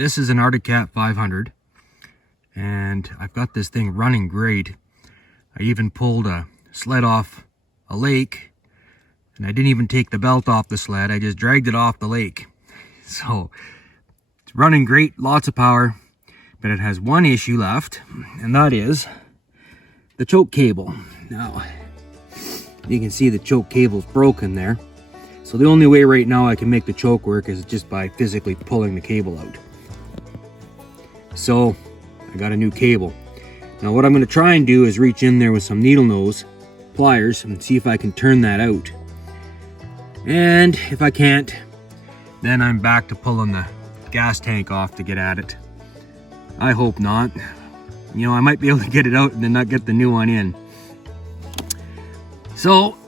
This is an Arctic Cat 500, and I've got this thing running great. I even pulled a sled off a lake, and I didn't even take the belt off the sled. I just dragged it off the lake. So it's running great, lots of power, but it has one issue left, and that is the choke cable. Now, you can see the choke cable's broken there. So the only way right now I can make the choke work is just by physically pulling the cable out. So I got a new cable. Now what I'm going to try and do is reach in there with some needle nose pliers and see if I can turn that out. And if I can't, then I'm back to pulling the gas tank off to get at it. I hope not. You know, I might be able to get it out and then not get the new one in. So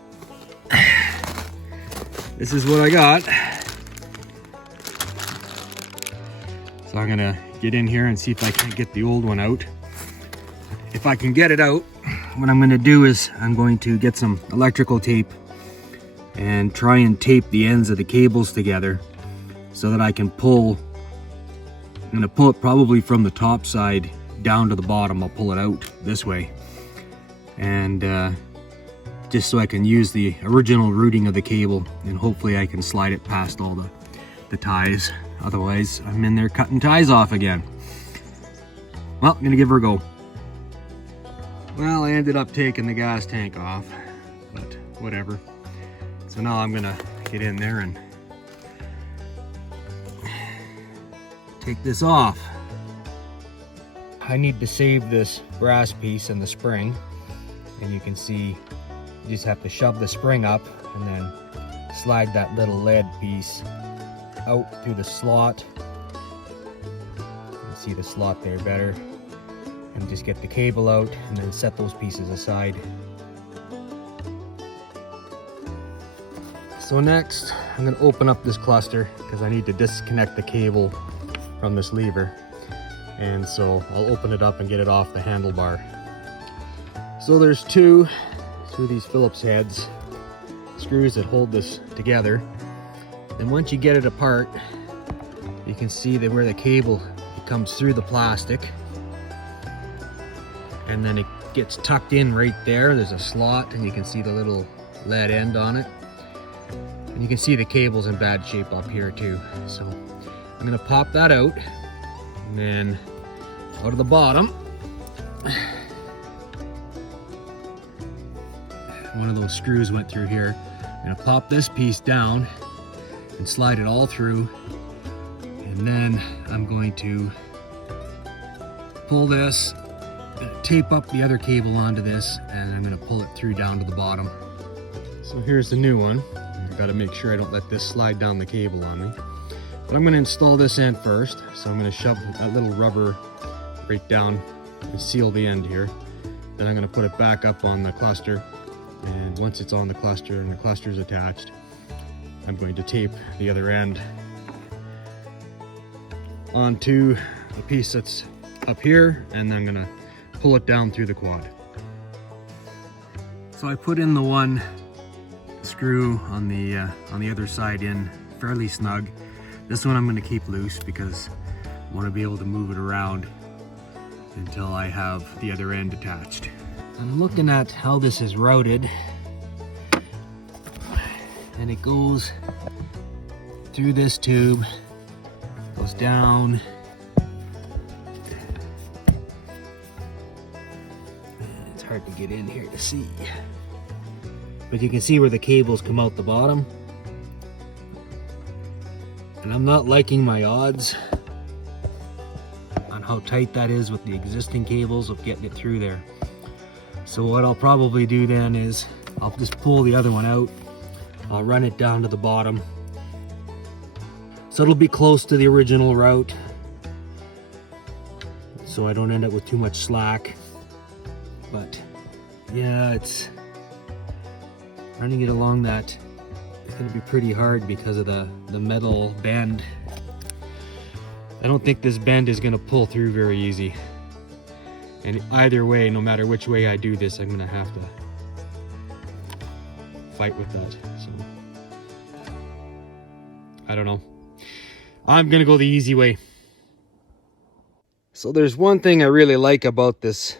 this is what I got. So I'm gonna get in here and see if I can get the old one out. If I can get it out, what I'm gonna do is I'm going to get some electrical tape and try and tape the ends of the cables together so that I can pull. I'm gonna pull it probably from the top side down to the bottom. I'll pull it out this way. And just so I can use the original routing of the cable, and hopefully I can slide it past all the ties. Otherwise, I'm in there cutting ties off again. Well, I'm gonna give her a go. Well, I ended up taking the gas tank off, but whatever. So now I'm gonna get in there and take this off. I need to save this brass piece and the spring, and you can see you just have to shove the spring up and then slide that little lead piece out through the slot. You can see the slot there better. And just get the cable out and then set those pieces aside. So next, I'm going to open up this cluster because I need to disconnect the cable from this lever. And so I'll open it up and get it off the handlebar. So there's two through these Phillips heads, screws that hold this together. And once you get it apart, you can see that where the cable, it comes through the plastic, and then it gets tucked in right there. There's a slot, and you can see the little lead end on it. And you can see the cable's in bad shape up here too. So I'm gonna pop that out, and then out of the bottom, one of those screws went through here. I'm gonna pop this piece down and slide it all through, and then I'm going to pull this, tape up the other cable onto this, and I'm gonna pull it through down to the bottom. So here's the new one. I've got to make sure I don't let this slide down the cable on me. But I'm gonna install this end first. So I'm gonna shove that little rubber right down and seal the end here. Then I'm gonna put it back up on the cluster. And once it's on the cluster and the cluster is attached, I'm going to tape the other end onto a piece that's up here, and then I'm gonna pull it down through the quad. So I put in the one screw on the other side in fairly snug. This one I'm going to keep loose because I want to be able to move it around until I have the other end attached. I'm looking at how this is routed, and it goes through this tube, goes down, it's hard to get in here to see, but you can see where the cables come out the bottom. And I'm not liking my odds on how tight that is with the existing cables of getting it through there. So what I'll probably do then is I'll just pull the other one out. I'll run it down to the bottom, so it'll be close to the original route, so I don't end up with too much slack. But yeah, it's running it along that. It's going to be pretty hard because of the metal bend. I don't think this bend is going to pull through very easy. And either way, no matter which way I do this, I'm going to have to fight with that. So I don't know. I'm going to go the easy way. So there's one thing I really like about this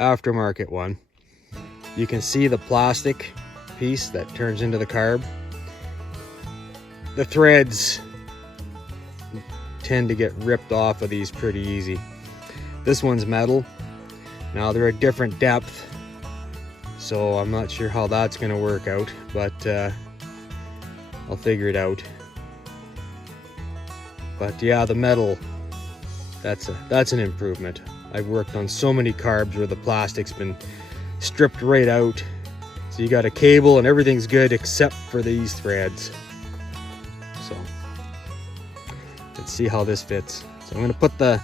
aftermarket one. You can see the plastic piece that turns into the carb. The threads tend to get ripped off of these pretty easy. This one's metal. Now they're a different depth, so I'm not sure how that's going to work out, but I'll figure it out. But yeah, the metal, that's an improvement. I've worked on so many carbs where the plastic's been stripped right out. So you got a cable and everything's good except for these threads. So let's see how this fits. So I'm going to put the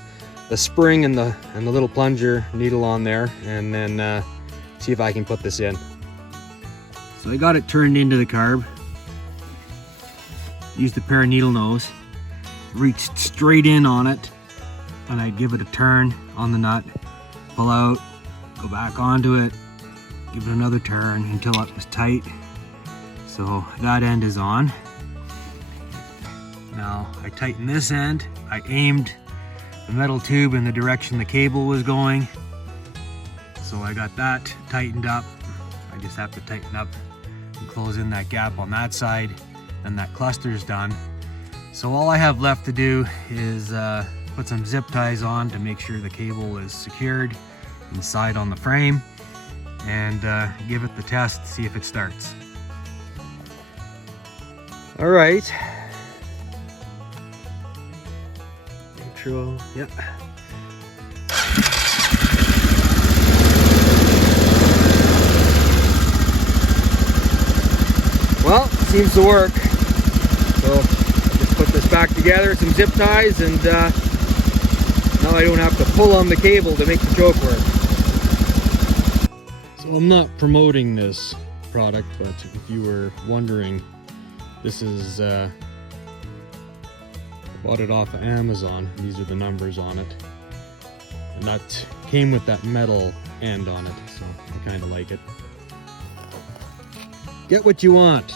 spring and the little plunger needle on there, and then see if I can put this in. So I got it turned into the carb. Used a pair of needle nose. Reached straight in on it, and I'd give it a turn on the nut, pull out, go back onto it, give it another turn until it was tight. So that end is on. Now I tighten this end. I aimed the metal tube in the direction the cable was going. So I got that tightened up. I just have to tighten up and close in that gap on that side, and that cluster's done. So all I have left to do is put some zip ties on to make sure the cable is secured inside on the frame, and give it the test, see if it starts. All right. Intro, yep. Well, seems to work. So put this back together, some zip ties, and now I don't have to pull on the cable to make the choke work. So I'm not promoting this product, but if you were wondering, this is I bought it off of Amazon. These are the numbers on it, and that came with that metal end on it, so I kind of like it. Get what you want.